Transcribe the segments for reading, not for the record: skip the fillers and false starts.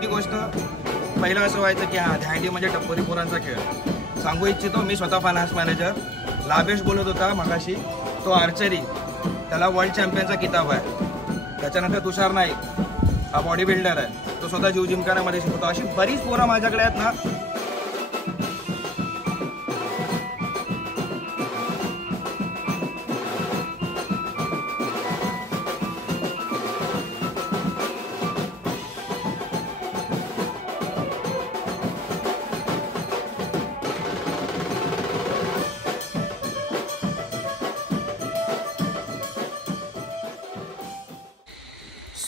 ही गोष्ट पहिलं असं व्हायचं की हा दहीहंडी म्हणजे टप्पोरी पोरांचा खेळ. सांगू इच्छितो मी स्वतः फायनान्स मॅनेजर. लाभेश बोलत होता मगाशी, तो आर्चरी, त्याला वर्ल्ड चॅम्पियनचा किताब आहे. त्याच्यानंतर तुषार नाईक हा बॉडी बिल्डर आहे, तो स्वतः जीव जिमखान्यामध्ये शिकवतो. अशी बरीच पोरं माझ्याकडे आहेत ना.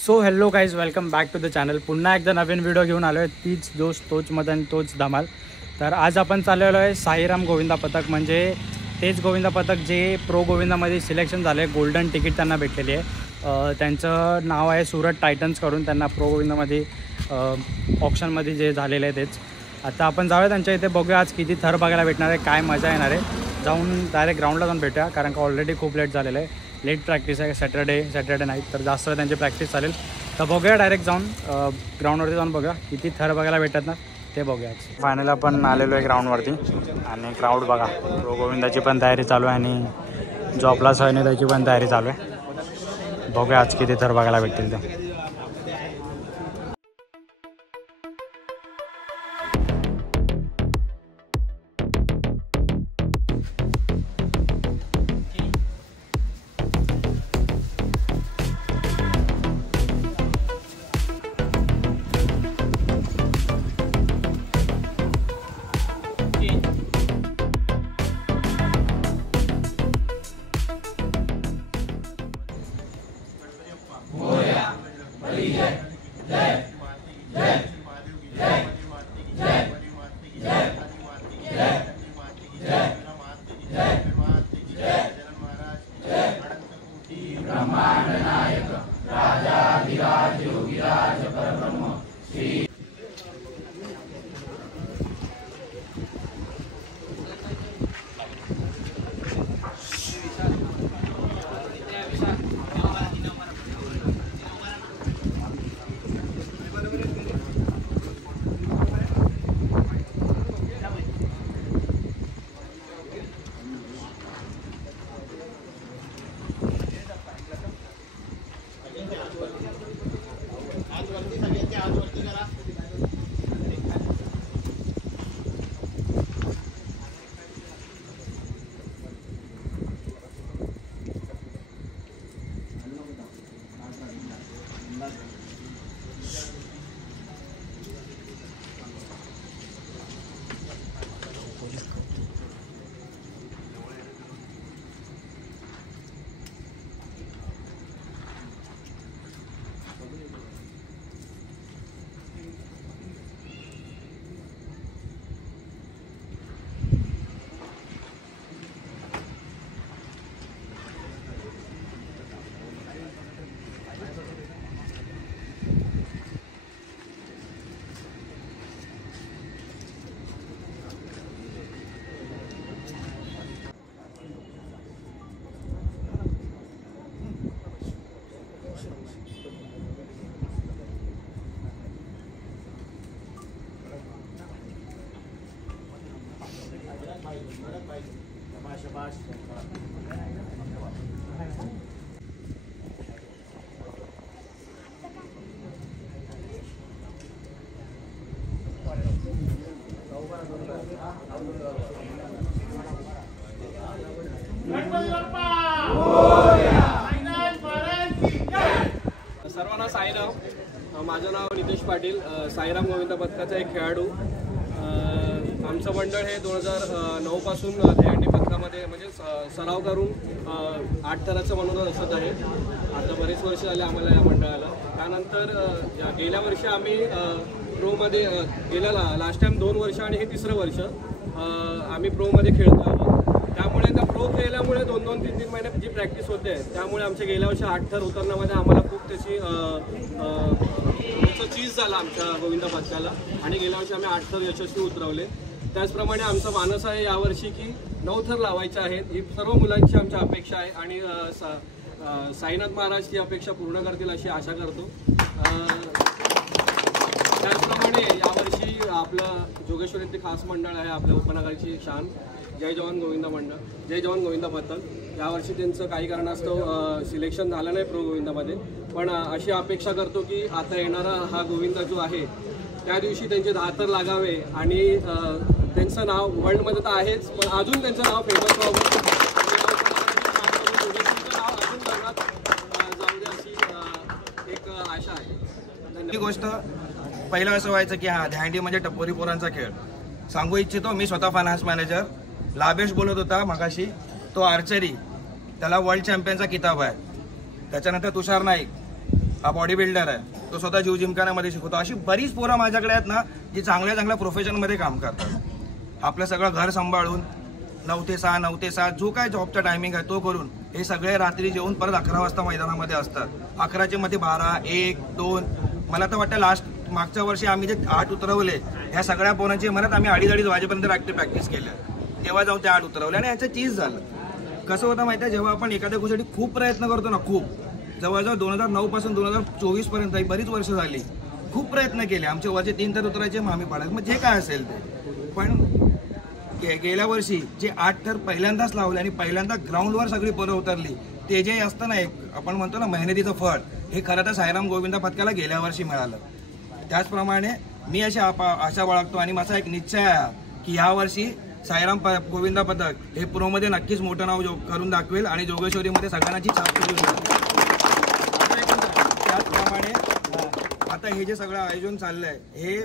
So hello guys, welcome back to the channel. पुन्हा एकदा नवीन व्हिडिओ घेऊन आलो आहे. तीच जोश, तोच मदन, तोच धमाल. तर आज आपण चाललेलो आहे साईराम गोविंदा पथक, म्हणजे तेच गोविंदा पथक जे प्रो गोविंदामध्ये सिलेक्शन झाले. गोल्डन तिकीट त्यांना भेटलेली आहे. त्यांचं नाव आहे सुरत टायटन्स करून. त्यांना प्रो गोविंदामध्ये ऑप्शनमध्ये जे झालेलं आहे तेच. आता आपण जाऊया त्यांच्या इथे, बघूया आज किती थर बघायला भेटणार आहे, काय मजा येणार आहे. जाऊन डायरेक्ट ग्राउंडला जाऊन भेटूया, कारण का ऑलरेडी खूप लेट झालेलं आहे. लेट प्रॅक्टिस आहे, सॅटर्डे नाईट, तर जास्त वेळ त्यांची प्रॅक्टिस चालेल. तर बघूया डायरेक्ट जाऊन ग्राउंडवरती जाऊन बघूया किती थर बघायला भेटतात ना, ते बघूया. फायनल आपण आलेलो आहे ग्राउंडवरती आणि क्राऊड बघा. प्रो गोविंदाची पण तयारी चालू आहे आणि जॉबला सहने त्याची पण तयारी चालू आहे. बघूया आज किती थर बघायला भेटतील ते. सर्वांना साईराम. माझं नाव नितेश पाटील, साईराम गोविंदा पथकाचा एक खेळाडू. आमचं मंडळ हे 2009 पासून दहीहंडी पथकामध्ये म्हणजे सराव करून 8 थराचं म्हणून असत आहे. आता बरेच वर्ष झाले आम्हाला या मंडळाला. त्यानंतर गेल्या वर्षी आम्ही प्रोमध्ये लास्ट टाइम 2 वर्ष आणि हे 3रं वर्ष आम्ही प्रोमध्ये खेळतो आहोत. त्यामुळे आता प्रो खेळल्यामुळे 2-2, 3-3 महिने जी प्रॅक्टिस होते, त्यामुळे आमच्या गेल्या वर्षी 8 थर उतरण्यामध्ये आम्हाला खूप त्याची चीज झाला आमच्या गोविंदा पथकाला. आणि गेल्या वर्षी आम्ही 8 थर यशस्वी उतरवले. त्याचप्रमाणे आमचा मानस आहे यावर्षी की 9 थर लावायचे आहेत. ही सर्व मुलांची आमची अपेक्षा आहे. आणि साईनाथ महाराज ती अपेक्षा पूर्ण करतील अशी आशा करतो. त्याचप्रमाणे यावर्षी आपलं जोगेश्वरीतले खास मंडळ आहे, आपल्या उपनगराची शान जय जवान गोविंदा मंडळ, जय जवान गोविंदा पथक. यावर्षी त्यांचं काही कारणास्तव सिलेक्शन झालं नाही प्रो गोविंदामध्ये, पण अशी अपेक्षा करतो की आता येणारा हा गोविंदा जो आहे त्या दिवशी त्यांचे 10 तर लागावे आणि त्यांचं नाव वर्ल्डमध्ये तर आहेच, पण अजून त्यांचं नाव फेमस व्हावं, नाव अजून जगात जाऊ दे अशी एक आशा आहे. ही गोष्ट पहिलं असं व्हायचं की हा दहीहंडी म्हणजे टपोरी पोरांचा खेळ. सांगू इच्छितो, मी स्वतः फायनान्स मॅनेजर. लाभेश बोलत होता मगाशी, तो आर्चरी, त्याला वर्ल्ड चॅम्पियनचा किताब आहे. त्याच्यानंतर तुषार नाईक हा बॉडी बिल्डर आहे, तो स्वतः जीव जिमखान्यामध्ये शिकवतो. अशी बरीच पोरं माझ्याकडे आहेत ना जी चांगल्या चांगल्या प्रोफेशनमध्ये काम करतात. आपलं सगळं घर सांभाळून 9 ते 6 9 ते 7 जो काय जॉबचा टायमिंग आहे तो करून हे सगळे रात्री जेवून परत 11 वाजता मैदानामध्ये असतात. 11च्या मध्ये 12 1 2 मला तर वाटतं मागच्या वर्षी आम्ही जे 8 उतरवले ह्या सगळ्या पोरांची म्हणत आम्ही 2:30 वाजेपर्यंत ऍक्टिव्ह प्रॅक्टिस केल्या, तेव्हा जाऊन ते 8 उतरवले. आणि याचं चीज झालं. कसं होतं माहिती आहे, जेव्हा आपण एखाद्या गोष्टीसाठी खूप प्रयत्न करतो ना, खूप जवळजवळ 2009 पासून 2024 पर्यंत बरीच वर्ष झाली, खूप प्रयत्न केले. आमचे वरचे 3 तर उतरायचे, आम्ही पाडायचे, मग जे काय असेल ते. पण गेल्या वर्षी जे 8 थर पहिल्यांदाच लावले आणि पहिल्यांदा ग्राउंडवर सगळी पोरं उतरली, ते जे असतं ना एक आपण म्हणतो ना मेहनतीचं फळ, हे खरं तर साईराम गोविंदा पथकाला गेल्या वर्षी मिळालं. त्याचप्रमाणे मी अशी आशा बाळगतो आणि माझा एक निश्चय आहे की यावर्षी साईराम गोविंदा पथक हे प्रोमध्ये नक्कीच मोठं नाव करून दाखवेल आणि जोगेश्वरीमध्ये सगळ्यांची छाप करून देईल. त्याचप्रमाणे आता हे जे सगळं आयोजन चाललंय, हे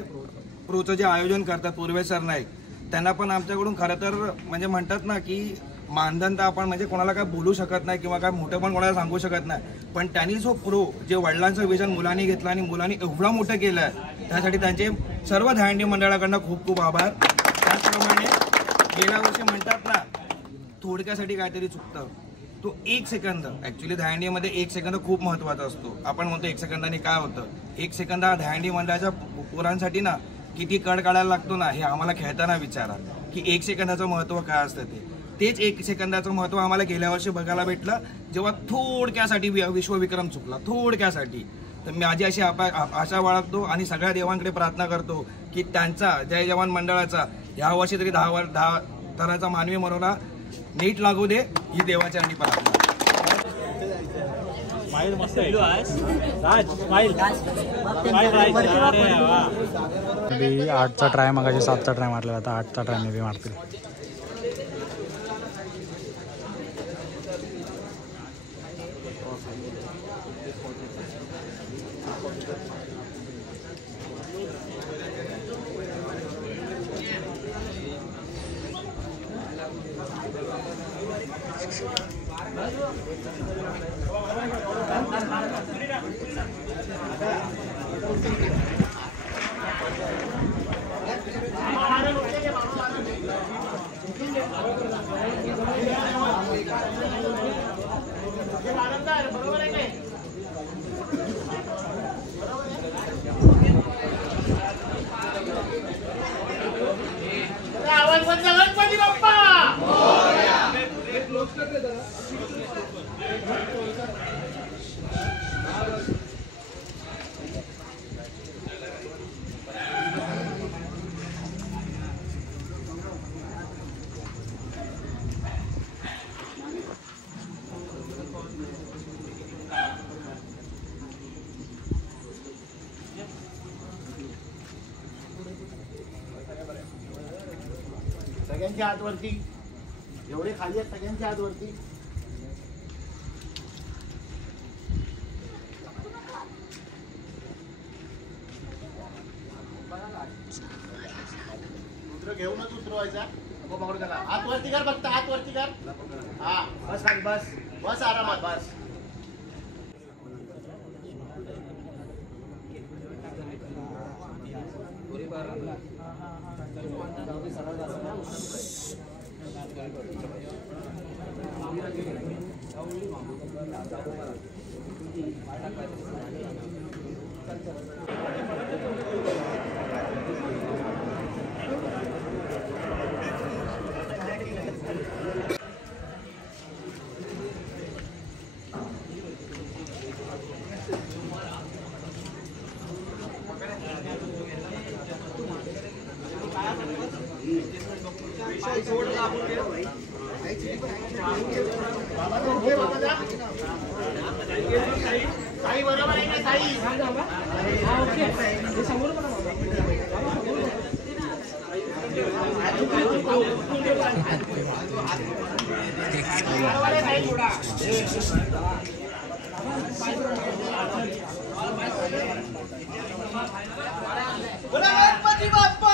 प्रोचं जे आयोजन करतात पूर्वेश सर नाईक, त्यांना पण आमच्याकडून खरं तर म्हणजे म्हणतात ना की मानधन तर आपण म्हणजे कोणाला काय बोलू शकत नाही किंवा काय मोठं पण कोणाला सांगू शकत नाही, पण त्यांनी जो प्रो जे वडिलांचं विजन मुलांनी घेतलं आणि मुलांनी एवढं मोठं केलं आहे त्यासाठी त्यांचे सर्व दहीहंडी मंडळाकडनं खूप खूप आभार. त्याचप्रमाणे गेल्या वर्षी म्हणतात ना थोडक्यासाठी काहीतरी चुकतं, तो 1 सेकंद ॲक्च्युली दहीहंडीमध्ये 1 सेकंद खूप महत्त्वाचा असतो. आपण म्हणतो 1 सेकंदाने काय होतं, 1 सेकंद हा दहीहंडी मंडळाच्या पोरांसाठी ना किती कड काढायला लागतो ना, हे आम्हाला खेळताना विचारा की 1 सेकंदाचं महत्त्व काय असतं ते. तेच 1 सेकंदाचं महत्त्व आम्हाला गेल्या वर्षी बघायला भेटलं जेव्हा थोडक्यासाठी विश्वविक्रम चुकला, थोडक्यासाठी. तर मी माझी अशी आशा बाळगतो आणि सगळ्या देवांकडे प्रार्थना करतो की त्यांचा जय जवान मंडळाचा यावर्षी तरी 10 थराचा मानवी मनोरा नीट लागू दे, ही देवाच्या आणि प्रार्थना. मी 8चा ट्राय मागाशी 7चा ट्राय मारला, आता 8चा ट्राय मे बी मारतील. सगळ्यांच्या हातवरती एवढे खाली आहेत, सगळ्यांच्या हातवरती. घेऊनच उतरवायचा. पकडू त्याला, हातवरती कर, फक्त हातवरती कर. हा बस खाली, बस बस आरामात बस. माझा साई बरोबर आहे ना साई गणपती बाप्पा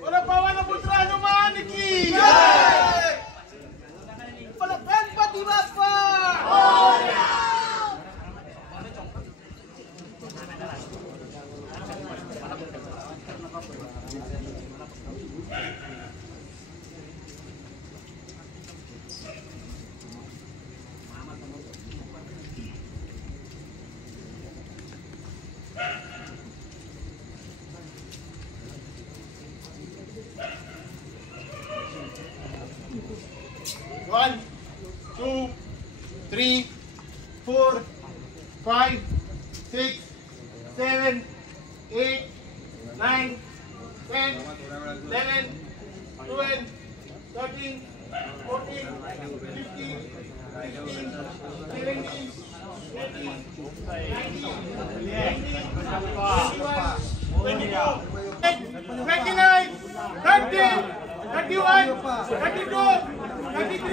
बोला पवन पुत्र हनुमान की जय बोला गणपती बाप्पा One, 2, 3, 4, 5, 6, 7, 8, 9, 10, 11, 12, 13, 14, 15, 16, 17, 18, 19, 20, 29, 30, 31, 32, 33,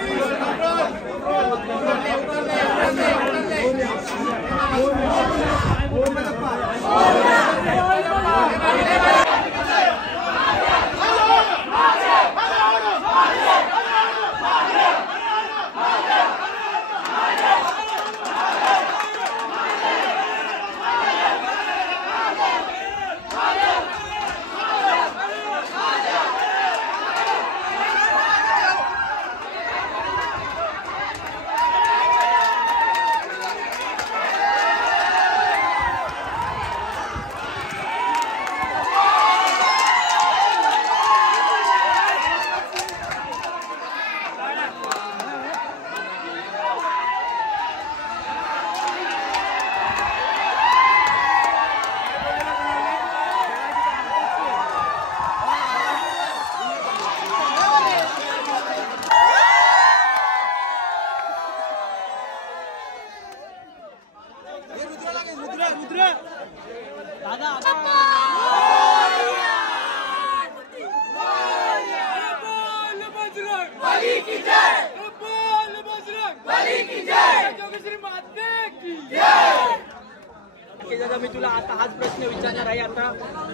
दादा मी तुला आता हाच प्रश्न विचारणार आहे. आता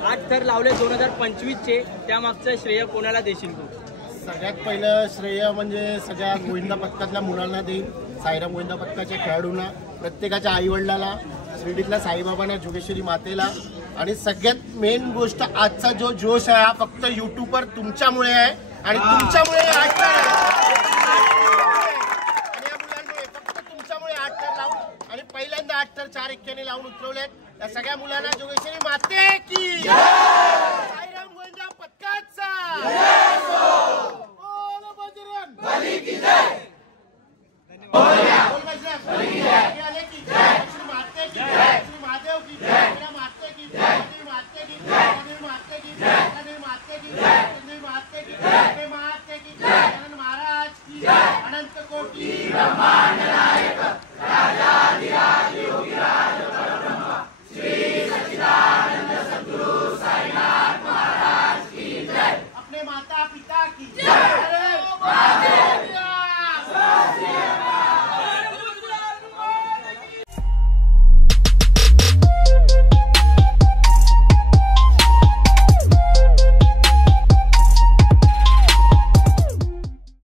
8 थर लावले 2025चे, त्यामागचं श्रेय कोणाला देशील तू? सगळ्यात पहिलं श्रेय म्हणजे सगळ्या गोविंदा पथकातल्या मुलांना देईन, साईराम गोविंदा पथकाच्या खेळाडूंना, प्रत्येकाच्या आईवडिलाला, शिर्डीतल्या साईबाबांना, जोगेश्वरी मातेला. आणि सगळ्यात मेन गोष्ट, आजचा जो जोश आहे हा फक्त युट्यूबवर तुमच्यामुळे आहे आणि तुमच्यामुळे आणि या मुलांमुळे फक्त तुमच्यामुळे 8 थर लावून आणि पहिल्यांदा 8 थर 4 एक्क्याने लावून उतरवलेत. त्या सगळ्या मुलांना जोगेश्वरी माते की साईराम गोविंदा पथकाचा बली की जय. बोल बजरंग बली की जय. श्री माते की जय. श्री महादेव की जय. माते की जय. माते की जय. माते की जय. माते की जय. माते की जय. माते की जय. महाराज की जय. अनंत कोटी ब्रह्मांड नायक राजाधिराज योगीराज परब्रह्म श्री सच्चिदानंद सद्गुरु साईनाथ महाराज की जय. अपने माता पिता